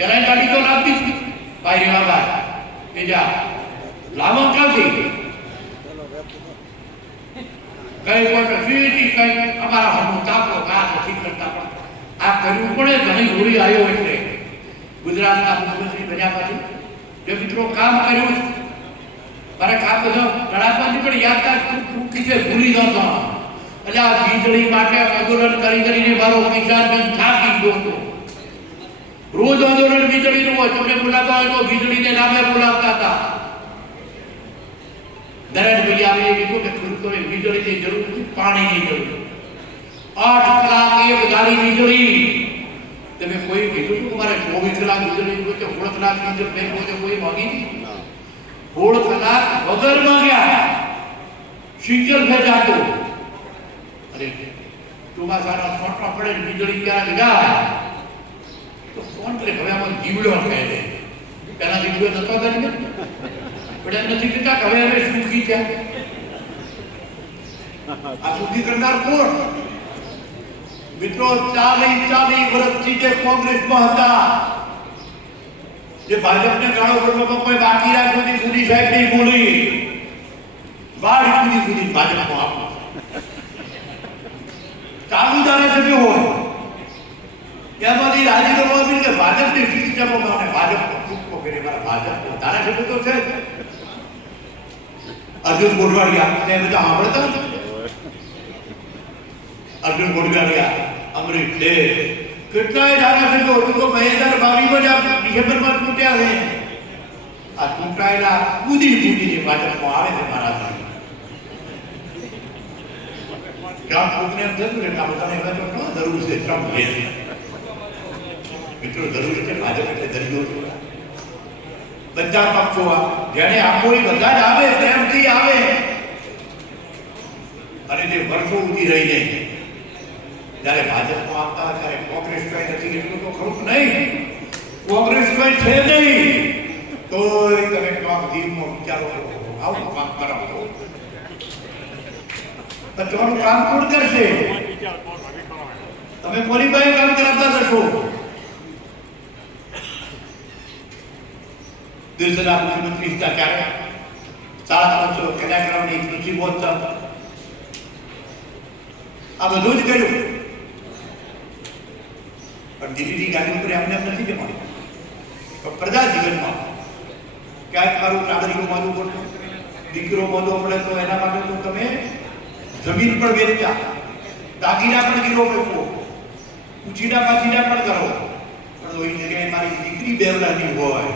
પેલા ગાડી તો લાવતી જ ભાઈ રેવા ભાઈ કે જા લાવો ક્યાંથી કઈ પણ ફીટી કઈ અમારા હમું તાપો કા નથી કરતા પણ આ કરવું પડે ઘણી હોળી આવ્યો એટલે ગુજરાતના મુખ્યમંત્રી બન્યા પછી જે મિત્રો કામ કર્યું. મારે કામ બધો ગણાપતિ પણ યાદ ટૂંકી છે ભૂલી નતો એટલે આ વીજળી માટે આંદોલન કરી કરીને મારો કિસાન થાકી ગયો હતો રોજ આંદોલન વીજળીનું હોય તમને બોલાવતા હોય તો વીજળીને નામે બોલાવતા હતા નરેન્દ્રભાઈ આવે એ કીધું કે ખેડૂતોને વીજળીની જરૂર નથી પાણીની જરૂર આઠ કલાક એક ગાડી વીજળી તમે કોઈ કીધું હતું કે મારે ચોવીસ કલાક વીજળી જોઈએ છે સોળ કલાક વીજળી નહીં હોય તો કોઈ માંગી નહીં સોળ કલાક વગર માંગ્યા સિંગલ ફેજ હતો અરે ચોમાસાના છોટમાં પડે ને વીજળી ક્યારેક જાય તો કોણ કરે હવે આમાં જીવડો કહે છે પેલા જીવડો નતો કરી પણ એમ નથી કહેતા કે હવે હવે સુખી છે આ સુખી કરનાર કોણ મિત્રો ચાલી ચાલી વર્ષથી જે કોંગ્રેસમાં હતા જે ભાજપને ગાળો કરવામાં કોઈ બાકી રાખ્યું નથી મોદી સાહેબ નહીં બોલી વાડ કુદી કુદી ભાજપમાં આપો ચાલુ ધારાસભ્ય હોય એમાંથી રાજીનામું આપ્યું કે ભાજપની ટિકિટ આપો મને ભાજપનો ટૂંકો કરી મારા ભાજપનો ધારાસભ્ય તો છે જ. અર્જુન ગોડવાડિયા તે બધા સાંભળતા હતા? અર્જુન ગોડવાડિયા અમરીશ ડે કેટલાય ધારાસભ્યો હતું તો બે હજાર બાવીસમાં જ આ ડિસેમ્બરમાં ચૂંટ્યા છે આ ચૂંટાયેલા કૂદી કૂદીને ભાજપમાં આવે છે મારા ભાઈ ટ્રમ્પ કોકને એમ થતું ને કે આ બધાને હવે તો ન જરૂર છે ટ્રમ્પ લે છે. મિત્રો, જરૂર છે ભાજપ એટલે દરિયો છે. બધા પક્ષો જેને એ બધા જ આવે, પ્રેમથી આવે. અને જે વર્ષો ઊભી રહીને જ્યારે ભાજપમાં આપતા ત્યારે કોંગ્રેસ કઈ નથી. એટલું તો ખરું નહીં? કોંગ્રેસ કઈ છે નહીં. તોય તમે કામ ધીમો વિચારો કરો આવું કામ કરાવો તો તમારું કામ કોણ કરશે? તમે કોની પાસે કામ કરાવતા જશો દેશના મુખ્યમંત્રી હતા ત્યારે સાડા ત્રણસો કાર્યક્રમની કૃષિ મહોત્સવ આ બધું જ કર્યું પણ દિલ્હીની ગાડી ઉપર એમને એમ નથી જમાડી પણ પ્રજા જીવનમાં ક્યાંક મારું નાગરિકો માનવું પડતું દીકરો મોદો પડે તો એના માટે તો તમે જમીન પણ વેચતા દાગીના પણ ગીરો મૂકો ઉછીના પાછીના પણ કરો પણ તો એ જગ્યાએ મારી દીકરી બેવલાની હોય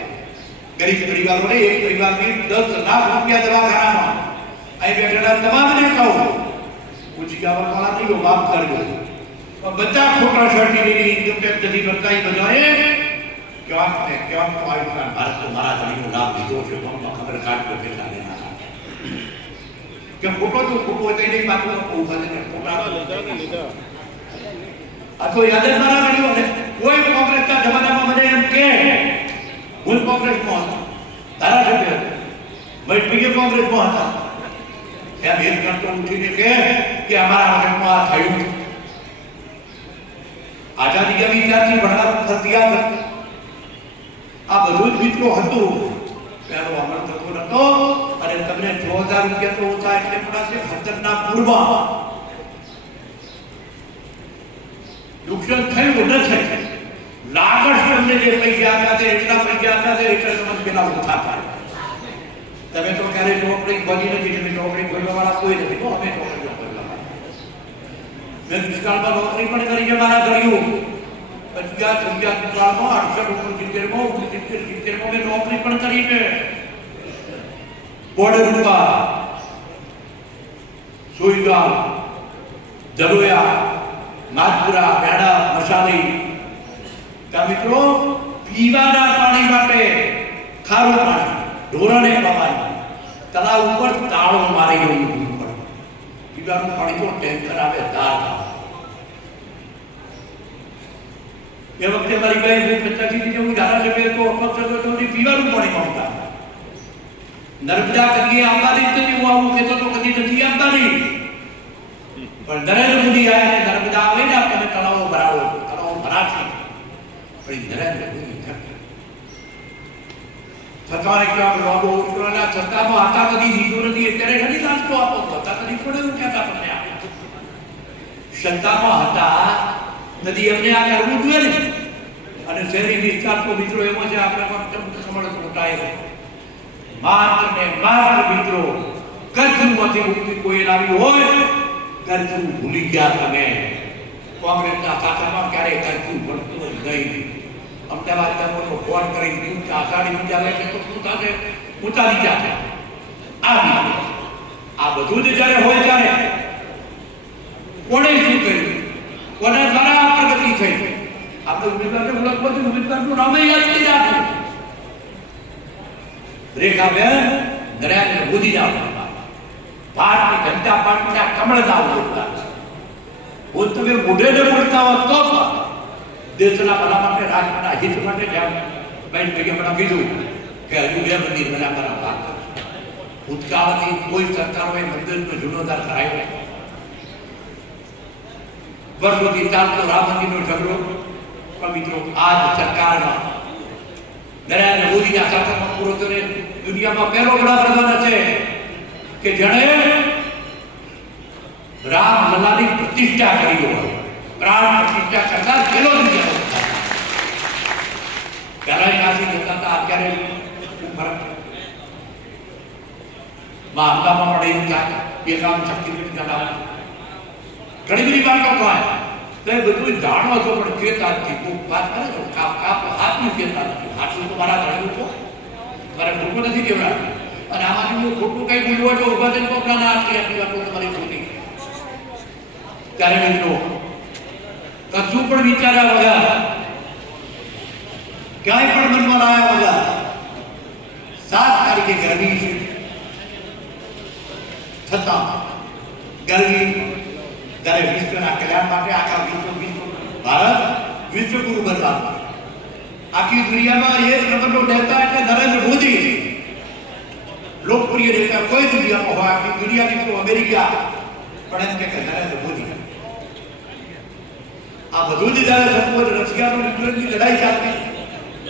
ગરીબ પરિવારોને એક પરિવારની દસ લાખ રૂપિયા દવાખાનામાં અહીં બેઠેલા તમામને કહું પૂછી ગાવા વાળા નહીં હો, માફ કરજો પણ બધા ખોટા સર્ટિફિકેટ ઇન્કમ ટેક્સ નથી કરતા એ બધાએ ક્યાંક ને ક્યાંક તો આયુષ્માન ભારત તો મારા ધણીનો લાભ લીધો છે પણ ખબર કાઢતો કેટલા લેના કે ખોટો તો ખોટો હોય તો એની પાછળ બહુ બધા ખોટા આ તો યાદ જ ના રહ્યું ને કોઈ કોંગ્રેસના જમાનામાં મને એમ કે હું કોંગ્રેસમાં હતો ધારાસભ્ય ભાઈ બીજે કોંગ્રેસમાં હતા એમ એક જણ તો ઉઠીને કે કે અમારા વખતમાં આ થયું આઝાદી કે વિચારથી ભણવા ફરજિયાત હતું. આ બધું જ મિત્રો હતું પેલો અમલ થતો નતો અને તમને છ હજાર રૂપિયા તો ઓછા એટલે પડાશે ખતરના પૂર્વમાં નુકસાન થયું નથી લાગશ તમને જે પૈસા આપ્યા છે એટલા પૈસા આપ્યા છે એટલે તમને પેલા ઓછા થાય તમે તો ક્યારે નોકરી બની નથી તમે નોકરી કરવા વાળા કોઈ નથી તો અમે નોકરી કરવા વાળા. મેં દુષ્કાળમાં નોકરી પણ કરી છે મારા ઘડિયું અગિયાર અગિયાર દુષ્કાળમાં અડસઠ ઓગણસિત્તેરમાં ઓગણસિત્તેર સિત્તેરમાં મેં નોકરી પણ કરી છે બોર્ડર ઉપર સુઈગામ જરોયા નાથપુરા બેડા મસાલી ત્યાં મિત્રો પીવાના પાણી માટે ખારું પાણી ઢોરને પવાય તળાવ ઉપર તાળો મારી ગયું ઉપર પીવાનું પાણી તો ટેન્કર આવે ધાર એ વખતે મારી બેન હું પચાસી થી હું ધારાસભ્ય તો અપક્ષ હતો તો મને પીવાનું પાણી મળતા નર્મદા કદી અંબાની કદી હું આવું કહેતો તો કદી નથી અંબાની પણ નરેન્દ્ર મોદી આયા ને નર્મદા આવે ને આપણે તળાવો ભરાવો તળાવો ભરાશે પણ એ નરેન્દ્ર મોદી થકી છતાં ક્યાં લાગો છતાં તો હતા કદી દીધો નથી, અત્યારે ઘણી લાલતો આપો તો હતા કદી થોડે ઉઠ્યા તમને આપે સત્તામાં હતા, નદી એમને આ કરવું જોઈએ ને. અને શહેરી વિસ્તાર તો મિત્રો એમાં છે, આપણે પણ ચમ કમળ કોટાય માત્ર ને માત્ર મિત્રો કર્ફ્યુમાંથી મુક્તિ કોઈ લાવી હોય કર્ફ્યુ ભૂલી ગયા તમે. કોંગ્રેસના શાસનમાં ક્યારે કર્ફ્યુ પડતું જ નહીં. અમદાવાદ તમો ફોન કરી દીધું કે આષાઢી બીજા લે છે તો શું થશે ઊંચા નીચા છે આ રીતે આ બધું જ જ્યારે હોય ત્યારે કોણે શું કર્યું કોના દ્વારા આ પ્રગતિ થઈ આપણે ઉમેદવારને ઓળખ બધું ઉમેદવારનું નામ યાદ નહીં રાખ્યું રેખાબેન નરેન્દ્ર મોદી ના ભારતીય જનતા પાર્ટીના કમળના ઉમેદવાર હું તમે મોઢે ને બોલતા હોત તો પણ દેશના ભલા માટે રાષ્ટ્રના હિત માટે બેન ભાઈએ મને કીધું કે હજુ બે મંદિર બના ભાગ ભૂતકાળની કોઈ સરકારોએ મંદિરનો જીર્ણોદ્ધાર કરાયો. વર્ષોથી ચાલતો રામ મંદિરનો ઝઘડો. પણ આજ સરકારમાં નરેન્દ્ર મોદીના શાસનમાં પૂરો થયો દુનિયામાં પહેલો વડાપ્રધાન હશે કે જેણે રામ લલાની પ્રતિષ્ઠા કરી હોય. પ્રાણ પ્રતિષ્ઠા કરતા પેલો દુનિયાનો પહેલા કાશી જતા હતા અત્યારે શું ફરક માં અમદાવાદમાં પણ એવું થાય એ કામ શક્તિપીઠ ચલાવે ઘણી બધી વાતો થાય તો એ બધું જાણો છો પણ કહેતા નથી કોક વાત કરે છો કાપ કાપ હાથનું કહેતા નથી હાથનું તો મારા જાણ્યું છો મારે ખોટું નથી કેવડાવ્યું અને આમાંથી હું ખોટું કઈ બોલ્યો છો ઉભા થઈને કોક ના આટલી આટલી વાતો તમારી ખોટી ત્યારે મિત્રો કશું પણ વિચાર્યા વગર ક્યાંય પણ મનમાં લાયા વગર સાત તારીખે ગરમી છે છતાં ગરમી જ્યારે વિશ્વના કલ્યાણ માટે આખા વિશ્વ વિશ્વ ભારત વિશ્વગુરુ બનવા આખી દુનિયામાં એક નંબરનો નેતા એટલે નરેન્દ્ર મોદી લોકપ્રિય નેતા કોઈ દુનિયામાં હોય આખી દુનિયાની તો અમેરિકા પણ એમ કે કે નરેન્દ્ર મોદી આ બધું જ જયારે હોય રશિયાનો યુક્રેનની લડાઈ ચાલતી.